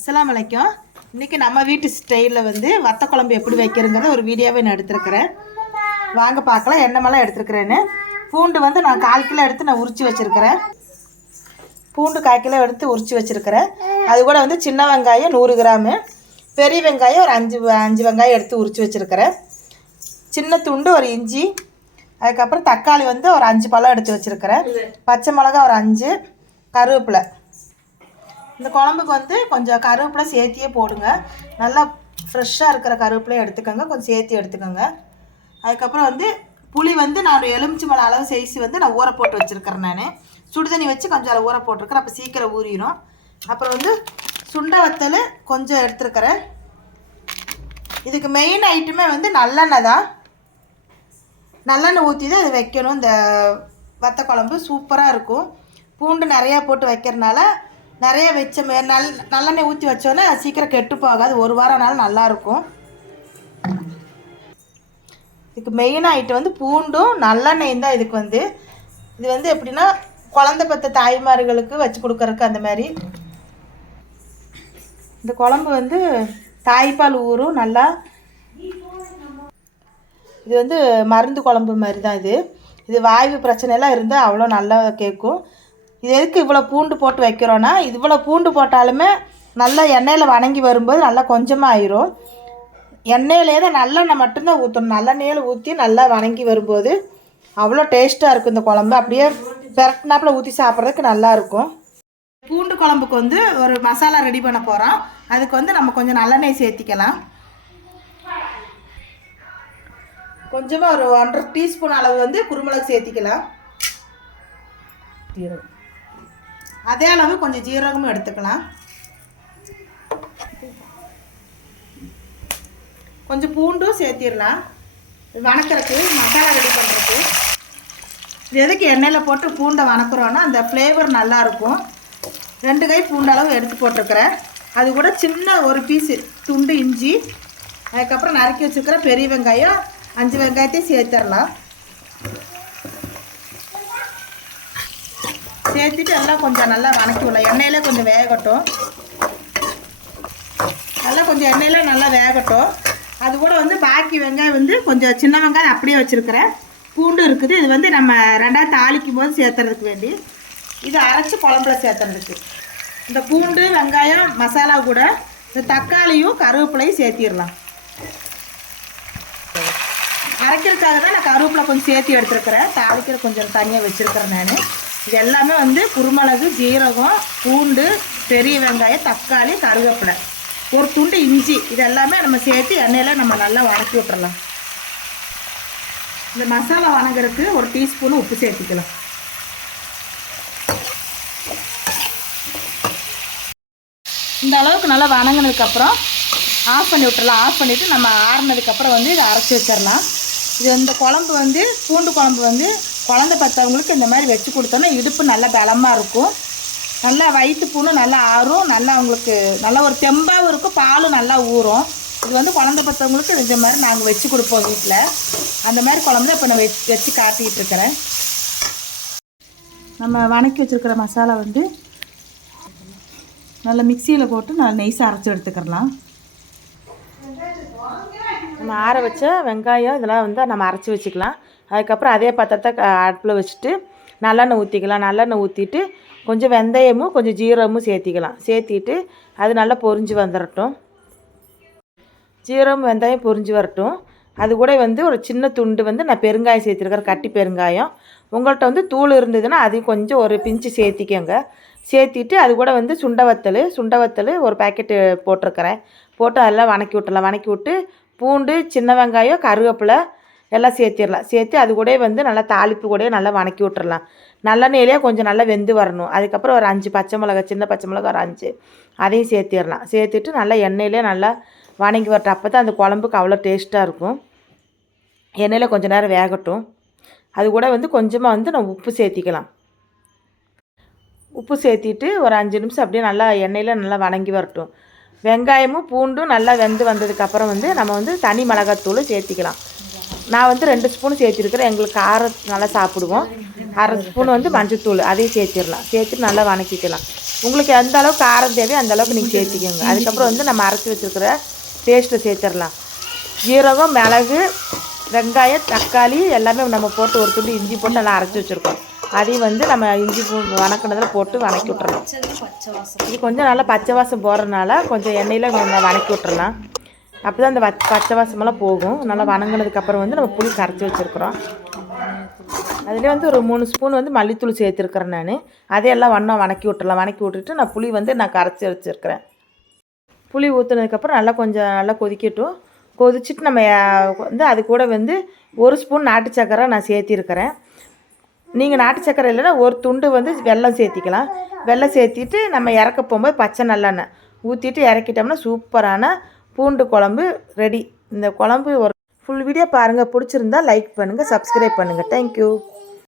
அஸ்ஸலாமு அலைக்கும். இன்றைக்கி நம்ம வீட்டு ஸ்டைலில் வந்து வத்த குழம்பு எப்படி வைக்கிறதுங்கிறத ஒரு வீடியோவை நான் எடுத்துருக்கிறேன். வாங்க பார்க்கலாம் என்னமெல்லாம் எடுத்துருக்கிறேன்னு. பூண்டு வந்து நான் 1/4 கிலோ எடுத்து நான் உரித்து வச்சுருக்கிறேன். பூண்டு 1/4 கிலோ எடுத்து உரித்து வச்சுருக்கிறேன். அது கூட வந்து சின்ன வெங்காயம் 100 கிராமு, பெரிய வெங்காயம் ஒரு 5 வெங்காயம் எடுத்து உரித்து வச்சுருக்கிறேன். சின்ன துண்டு ஒரு இஞ்சி, அதுக்கப்புறம் தக்காளி வந்து ஒரு 5 பழம் எடுத்து வச்சுருக்கிறேன். பச்சை மிளகா ஒரு 5, கருவேப்பிலை. இந்த குழம்புக்கு வந்து கொஞ்சம் கருவேப்பிலை சேர்த்தியே போடுங்க. நல்லா ஃப்ரெஷ்ஷாக இருக்கிற கருவேப்பிலையை எடுத்துக்கோங்க, கொஞ்சம் சேர்த்து எடுத்துக்கோங்க. அதுக்கப்புறம் வந்து புளி வந்து நான் எலுமிச்சம்பழம் அளவு சைஸ் வந்து நான் ஊற போட்டு வச்சுருக்கிறேன். நான் சுடுதண்ணி வச்சு கொஞ்சம் ஊற போட்டிருக்கிறேன், அப்போ சீக்கிரம் ஊறிடும். அப்புறம் வந்து சுண்டை வத்தல் கொஞ்சம் எடுத்துருக்கிறேன். இதுக்கு மெயின் ஐட்டமே வந்து நல்லெண்ணெய் தான். நல்லெண்ணெய் ஊற்றி தான் இது வைக்கணும். இந்த வத்த குழம்பு சூப்பராக இருக்கும். பூண்டு நிறையா போட்டு வைக்கிறனால நிறைய வச்ச நல்லெண்ணெய் ஊற்றி வச்சோன்னே சீக்கிரம் கெட்டு போகாது, 1 வாரம் ஆனாலும் நல்லாயிருக்கும். இதுக்கு மெயினாக ஐட்டம் வந்து பூண்டும் நல்லெண்ணெயும் தான். இதுக்கு வந்து இது வந்து எப்படின்னா குழந்தை பெற்ற தாய்மார்களுக்கு வச்சு கொடுக்கறதுக்கு அந்த மாதிரி. இந்த குழம்பு வந்து தாய்ப்பால் ஊறும் நல்லா. இது வந்து மருந்து குழம்பு மாதிரி தான். இது வாய்வு பிரச்சனைலாம் இருந்தால் அவ்வளோ நல்லா கேட்கும். இது எதுக்கு இவ்வளோ பூண்டு போட்டு வைக்கிறோன்னா, இவ்வளோ பூண்டு போட்டாலுமே நல்லா எண்ணெயில் வணங்கி வரும்போது நல்லா கொஞ்சமாக ஆயிரும். எண்ணெயிலே தான் நல்லெண்ணெய் மட்டும்தான் ஊற்றணும். நல்லெண்ணெயில் ஊற்றி நல்லா வணங்கி வரும்போது அவ்வளோ டேஸ்ட்டாக இருக்கும் இந்த குழம்பு. அப்படியே பெரட்டினாப்பில் ஊற்றி சாப்பிட்றதுக்கு நல்லாயிருக்கும். பூண்டு குழம்புக்கு வந்து ஒரு மசாலா ரெடி பண்ண போகிறோம். அதுக்கு வந்து நம்ம கொஞ்சம் நல்லெண்ணெய் சேர்த்திக்கலாம். கொஞ்சமாக ஒரு 1.5 டீஸ்பூன் அளவு வந்து குருமிளகு சேர்த்திக்கலாம். அதே அளவு கொஞ்சம் ஜீரகமும் எடுத்துக்கலாம். கொஞ்சம் பூண்டும் சேர்த்திடலாம். வணக்கிறதுக்கு மசாலா ரெடி பண்ணுறதுக்கு. இது எதுக்கு எண்ணெயில் போட்டு பூண்டை வணக்குறோன்னா அந்த ஃப்ளேவர் நல்லாயிருக்கும். 2 கை பூண்டு அளவு எடுத்து போட்டிருக்கிறேன். அது கூட சின்ன ஒரு பீஸு துண்டு இஞ்சி, அதுக்கப்புறம் நறுக்கி வச்சுருக்கிற பெரிய வெங்காயம் 5 வெங்காயத்தையும் சேர்த்துடலாம். சேர்த்துட்டு எல்லாம் கொஞ்சம் நல்லா வணக்கி விடலாம். எண்ணெயில் கொஞ்சம் வேகட்டும். நல்லா கொஞ்சம் எண்ணெயில் நல்லா வேகட்டும். அது கூட வந்து பாக்கி வெங்காயம் வந்து கொஞ்சம் சின்ன வெங்காயம் அப்படியே வச்சுருக்கிறேன். பூண்டு இருக்குது. இது வந்து நம்ம 2ஆவது தாளிக்கும் போது சேர்த்துறதுக்கு வேண்டி இது அரைச்சி குழம்புல சேர்த்துறதுக்கு. இந்த பூண்டு வெங்காயம் மசாலா கூட இந்த தக்காளியும் கருவேப்பிலையும் சேர்த்திடலாம். அரைக்கிறதுக்காக தான் நான் கருவேப்பிலை கொஞ்சம் சேர்த்து எடுத்துருக்கிறேன். தாளிக்கிற கொஞ்சம் தனியாக வச்சுருக்கிறேன். நான் இது எல்லாமே வந்து குருமிளகு, ஜீரகம், பூண்டு, பெரிய வெங்காயம், தக்காளி, கருவேப்பிலை, ஒரு துண்டு இஞ்சி, இது எல்லாமே நம்ம சேர்த்து எண்ணெயில் நம்ம நல்லா வணக்கி விட்டுறலாம். இந்த மசாலா வணங்குறதுக்கு ஒரு டீஸ்பூன் உப்பு சேர்த்திக்கலாம். இந்த அளவுக்கு நல்லா வணங்கினதுக்கப்புறம் ஆஃப் பண்ணி விட்டுறலாம். ஆஃப் பண்ணிவிட்டு நம்ம ஆறுனதுக்கப்புறம் வந்து இதை அரைச்சி வச்சிடலாம். இது இந்த குழம்பு வந்து பூண்டு குழம்பு வந்து குழந்தை பெற்றவங்களுக்கு இந்த மாதிரி வச்சு கொடுத்தோன்னா இடுப்பு நல்லா பலமாக இருக்கும். நல்லா வயிற்று புண்ணு நல்லா ஆறும். நல்லா அவங்களுக்கு நல்லா ஒரு தெம்பாகவும் இருக்கும். பாலும் நல்லா ஊறும். இது வந்து குழந்தை பெற்றவங்களுக்கு இந்த மாதிரி நாங்கள் வச்சு கொடுப்போம் வீட்டில். அந்த மாதிரி குழம்பு தான் இப்போ நான் வச்சு காட்டிகிட்டு இருக்கிறேன். நம்ம வணக்கி வச்சுருக்கிற மசாலா வந்து நல்லா மிக்சியில் போட்டு நல்லா நெய்ஸாக அரைச்சி எடுத்துக்கிறலாம். நம்ம ஆற வச்ச வெங்காயம் இதெல்லாம் வந்து நம்ம அரைச்சி வச்சுக்கலாம். அதுக்கப்புறம் அதே பாத்திரத்தை அடுப்பில் வச்சுட்டு நல்லெண்ணெய் ஊற்றிக்கலாம். நல்லெண்ணெய் ஊற்றிட்டு கொஞ்சம் வெந்தயமும் கொஞ்சம் ஜீரகமும் சேர்த்திக்கலாம். சேர்த்திட்டு அது நல்லா பொரிஞ்சு வந்துடட்டும். ஜீரகம் வெந்தயம் பொரிஞ்சு வரட்டும். அது கூட வந்து ஒரு சின்ன துண்டு வந்து நான் பெருங்காயம் சேர்த்துருக்கிறேன், கட்டி பெருங்காயம். உங்கள்கிட்ட வந்து தூள் இருந்ததுன்னா அதையும் கொஞ்சம் ஒரு பிஞ்சு சேர்த்திக்கோங்க. சேர்த்திட்டு அது கூட வந்து சுண்டை வத்தல் ஒரு பேக்கெட்டு போட்டிருக்கிறேன். போட்டு அதெல்லாம் வணக்கி விட்டுறலாம். வணக்கி விட்டு பூண்டு, சின்ன வெங்காயம், கருவேப்பிலை எல்லாம் சேர்த்திடலாம். சேர்த்து அது கூட வந்து நல்லா தாளிப்பு கூட நல்லா வணக்கி விட்டுறலாம். நல்லெண்ணெயிலே கொஞ்சம் நல்லா வெந்து வரணும். அதுக்கப்புறம் ஒரு 5 பச்சை மிளகா, சின்ன பச்சை மிளகா ஒரு 5, அதையும் சேர்த்திடலாம். சேர்த்துட்டு நல்லா எண்ணெயிலே நல்லா வணங்கி வரட்டும். அப்போ தான் அந்த குழம்புக்கு அவ்வளோ டேஸ்ட்டாக இருக்கும். எண்ணெயில் கொஞ்சம் நேரம் வேகட்டும். அது கூட வந்து கொஞ்சமாக வந்து நம்ம உப்பு சேர்த்திக்கலாம். உப்பு சேர்த்திட்டு ஒரு 5 நிமிஷம் அப்படியே நல்லா எண்ணெயில் நல்லா வணங்கி வரட்டும். வெங்காயமும் பூண்டும் நல்லா வெந்து வந்ததுக்கப்புறம் வந்து நம்ம வந்து தனி மிளகாத்தூள் சேர்த்திக்கலாம். நான் வந்து 2 ஸ்பூன் சேர்த்திருக்கிறேன். எங்களுக்கு காரம் நல்லா சாப்பிடுவோம். 1/2 ஸ்பூன் வந்து மஞ்சத்தூள் அதையும் சேர்த்திடலாம். சேர்த்துட்டு நல்லா வணக்கிக்கலாம். உங்களுக்கு எந்த அளவுக்கு காரம் தேவையோ அந்த அளவுக்கு நீங்கள் சேர்த்திக்கோங்க. அதுக்கப்புறம் வந்து நம்ம அரைச்சி வச்சுருக்கிற பேஸ்ட்டை சேர்த்துடலாம். ஜீரகம், மிளகு, வெங்காயம், தக்காளி எல்லாமே நம்ம போட்டு ஒரு துண்டு இஞ்சி போட்டு நல்லா அரைச்சி வச்சுருக்கோம். அதையும் வந்து நம்ம இஞ்சி வணக்கினதில் போட்டு வணக்கி விட்டுறலாம். இது கொஞ்சம் நல்லா பச்சை வாசம் போகிறதுனால கொஞ்சம் எண்ணெயில் நம்ம வணக்கி விட்டுறலாம். அப்போ தான் அந்த பச்சை வாசமெல்லாம் போகும். நல்லா வணங்கினதுக்கப்புறம் வந்து நம்ம புளி கரைச்சி வச்சுருக்குறோம். அதில் வந்து ஒரு 3 ஸ்பூன் வந்து மல்லித்தூள் சேர்த்துருக்குறேன் நான். அதையெல்லாம் வணக்கி விட்டுறலாம். வணக்கி விட்டுட்டு நான் புளி வந்து நான் கரைச்சி வச்சுருக்கிறேன். புளி ஊற்றுனதுக்கப்புறம் நல்லா கொதிக்கட்டும். கொதிச்சுட்டு நம்ம வந்து அது கூட வந்து 1 ஸ்பூன் நாட்டு சக்கரை நான் சேர்த்திருக்கிறேன். நீங்கள் நாட்டு சக்கரை இல்லைன்னா ஒரு துண்டு வந்து வெல்லம் சேர்த்திக்கலாம். வெல்லம் சேர்த்திட்டு நம்ம இறக்க போகும்போது பச்சை நல்லெண்ணெய் ஊற்றிட்டு இறக்கிட்டோம்னா சூப்பரான பூண்டு குழம்பு ரெடி. இந்த குழம்பு ஒரு ஃபுல் வீடியோ பாருங்கள். பிடிச்சிருந்தா லைக் பண்ணுங்கள், சப்ஸ்கிரைப் பண்ணுங்கள். தேங்க்யூ.